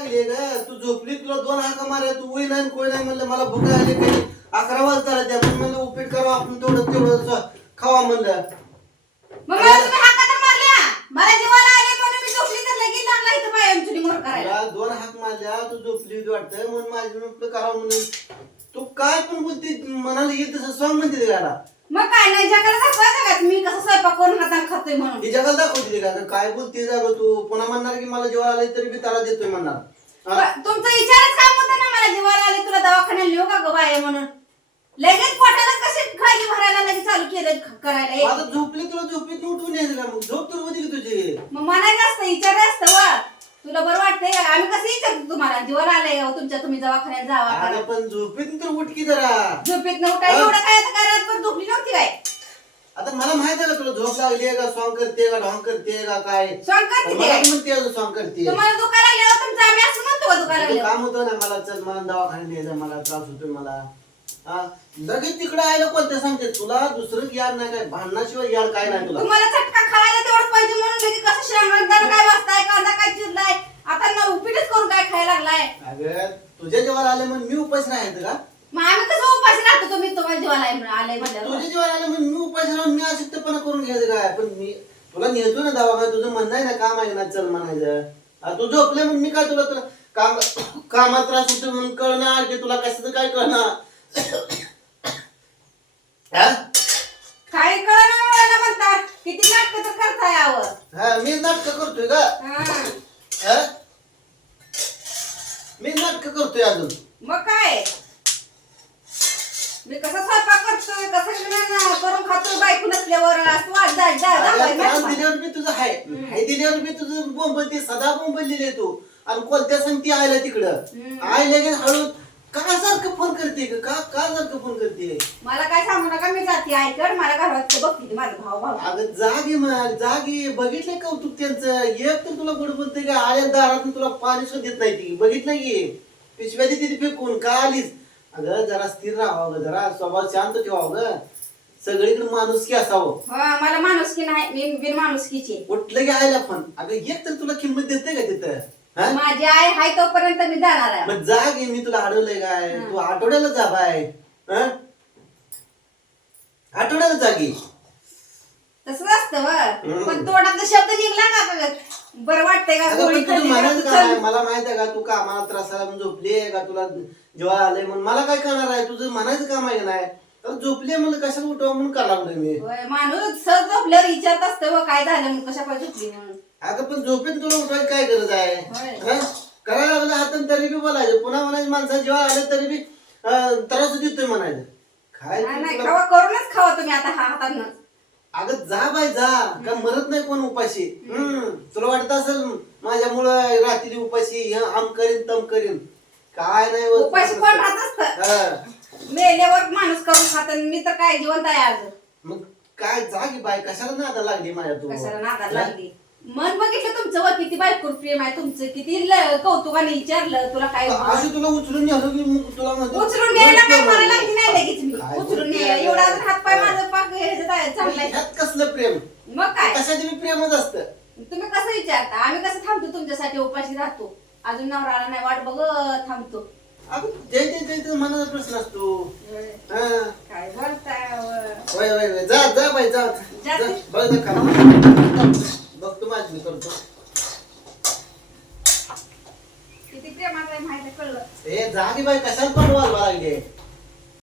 लागली ग. तू झोपली तुला दोन हाका मारे तू वय नाही कोय नाही म्हणलं मला भूक लागली काही अकरा वाजता त्या पण म्हणलं उपीट करावं आपण तेवढं तेवढं खावा म्हणलं. मग मला तुम्ही हाका तर मारल्या. मला जीवाला आले म्हणून मी झोपली तर लगेच लागला इथं बाय चुली मोर करायला. मला दोन हाक मारल्या तू झोपली होती वाटतं. म्हणून माझी म्हटलं करावं म्हणून. तू काय पण बोलते मनाला येत तसं सॉंग म्हणते गाडा मग काय नाही जगाला दाखवायचं का? मी कसं स्वयंपाक करून हाताने खातोय म्हणून. ही जगाला दाखवते का काय बोलते जागो तू? पुन्हा म्हणणार की मला जेव्हा आलं तरी बी तारा देतोय म्हणणार. तुमचं विचारच काम होतं ना मला जीवाला आले तुला दवाखान्यात नेऊ का ग बाय म्हणून लगेच पोटाला कसे खाली भरायला लगेच चालू केलं ख- करायला हे. आता झोपली तुला झोपीत उठून यायचं का मग झोप तर होती की तुझी मग म्हणायचं असतं विचार असतं वा तुला बरं वाटतंय? आम्ही कसं विचारतो तुम्हाला जीवाला आलंय? तुमच्या तुम्ही दवाखान्यात जावा अगं करा. पण झोपीत तर उठ की जरा झोपेत न उठाय हा? एवढं काय आता काय रातभर झोपली नव्हती काय आता मला माहीत आहे का तुला झोप लागली का? सॉंग करते का? ढॉंग करते का? काय? करते मला म्हणते सॉंग करते. तुम्हाला दुखायला लागल्यावर तुमचं आम्ही असं म्हणतो का दुखायला तुझं लागल्यावर काम होतं ना मला चल मला दवाखान्यात न्यायचं मला त्रास होतोय मला. हा? लगेच तिकडे आयला कोणत्या सांगते? तुला दुसरं याड नाही काय? भांडणाशिवाय याड काय नाही तुला. तुम्हाला चटका खायला तेवढं पाहिजे म्हणून लगेच कसं श्रावण काय वाजताय कांदा काय चिरलाय? आता ना उपीटच करून काय खायला लागलाय? अगं तुझ्या जेव्हा आले म्हणून मी उपास नाही आहेत का? मग आम्ही कसं उपाशी राहतो? तुम्ही तुम्हाला जीवाला आलंय म्हणल्यावर. तुझ्या जेव्हा आले म्हणून मी उपास राहून मी अशक्तपणा करून घ्यायचं काय? पण मी तुला नेतो ना दवाखान्यात तुझं म्हणणं आहे ना काम आहे ना चल म्हणायचं. तू झोपले म्हणून मी काय तुला तुला काम कामात त्रास होतो म्हणून कळणार की तुला कशाचं काय कळणार? हा? काय कळलं म्हणता? किती नाटक तर करताय यावर हा मी नाटक करतोय का? हा. हा? मी नाटक करतोय अजून. मग काय? मी कसं स्वयंपाक कसं ना करून खातोय बायको नसल्यावर असं वाट जा जा अगं, दाखवायचं त्रास नाही दिल्यावर मी तुझं हाय हाय दिल्यावर मी तुझं बोंबलते सदा बोंबललेली तू. आणि कोणत्या सांगते आयला तिकडं. आय लगेच हळू का सारखं फोन करते ग? का का सारखं फोन करते? मला काय सांगू नका मी जाते ऐकड मला घरात बघते माझा भाऊ भाऊ अगं जागी मग जागी बघितलं कौतुक त्यांचं. एक तर तुला गोड बोलते का? आल्या दारात तुला पाणी सुद्धा देत नाही ती. बघितलं की? पिशव्या देते ती फेकून. का आलीस? अगं जरा स्थिर राहावं ग जरा स्वभाव शांत ठेवावं ग सगळीकडे माणुसकी असावं. हा मला माणुसकी नाही मी बिन माणुसकीची. कुठलं की आयला पण? अगं एक तर तुला किंमत देते का तिथं? हा? माझी आई हाय तोपर्यंत मी जाणार आहे. मग जा गे मी तुला अडवलंय काय? तू आठवड्याला जा बाय. हं? आठवड्याला जा गे तसंच असतं व. पण तोंडातला शब्द निघला का बघ. बरं वाटतंय का अगं गोळी म्हणायचं मला माहीत आहे का तू कामाला त्रासाला झोपली आहे का? तुला जेव्हा आलंय म्हणून. मला काय करणार आहे? तुझं म्हणायचं काम आहे का नाही? तर झोपली आहे म्हणलं कशाला उठवा म्हणून करायला लागलोय मी? होय, माणूस सहज झोपल्यावर विचारत असतं व काय झालं मग कशा पाहिजे झोपली म्हणून? अगं पण झोपेत तुला उठवायची काय गरज आहे? होय. हं? करायला लागलं हातात तरी बी बोलायचं. पुन्हा म्हणायचं माणसं जेव्हा आले तरी बी अं, त्रास देतोय म्हणायचं. काय नाही तू नाही तुला- खावा करूनच खावा तुम्ही आता हा अगं जा बाय जा. का मरत नाही कोण उपाशी? हम्म. तुला वाटत असेल माझ्यामुळं रात्री उपाशी हं, आम करीन तम करीन. काय नाही होत. उपाशी कोण राहत असतं? हं. मेल्यावर माणूस करून खात मी तर काय जिवंत आहे आज? मग काय जागी बाय कशाला ना आता लागली माझ्या तू? कशाला नादाला लागली? मन बघितलं तुमचं व किती बायकोर प्रेम आहे तुमचं किती ल- कौतुकाने विचारलं तुला काय अशी तुला उचलून न्यालो की मग तुला म्हणतो उचलून न्यायला काय मला लागली नाही लगेच मी? उचलून बोलते? न्यायला. आहे? एवढा जर हातपाय माझं पाक ह्याच्यात आहे, चांगला आहे. ह्यात कसलं प्रेम? मग काय? कशाचे बी प्रेमच असतं. तुम्ही कसं विचारता? आम्ही कसं थांबतो तुमच्यासाठी? उपाशी राहतो. अजून नवरा आला नाही वाट बघत थांबतो. अगं मनाचा प्रश्न असतो. हं. काय बोलताय व? वय वय वय जा जा बाई जा. जा. बघ जा माझी मी करतो. किती प्रेमात आहे माहिती कळलं. ए जागी बाई कशाला वाजवा लागली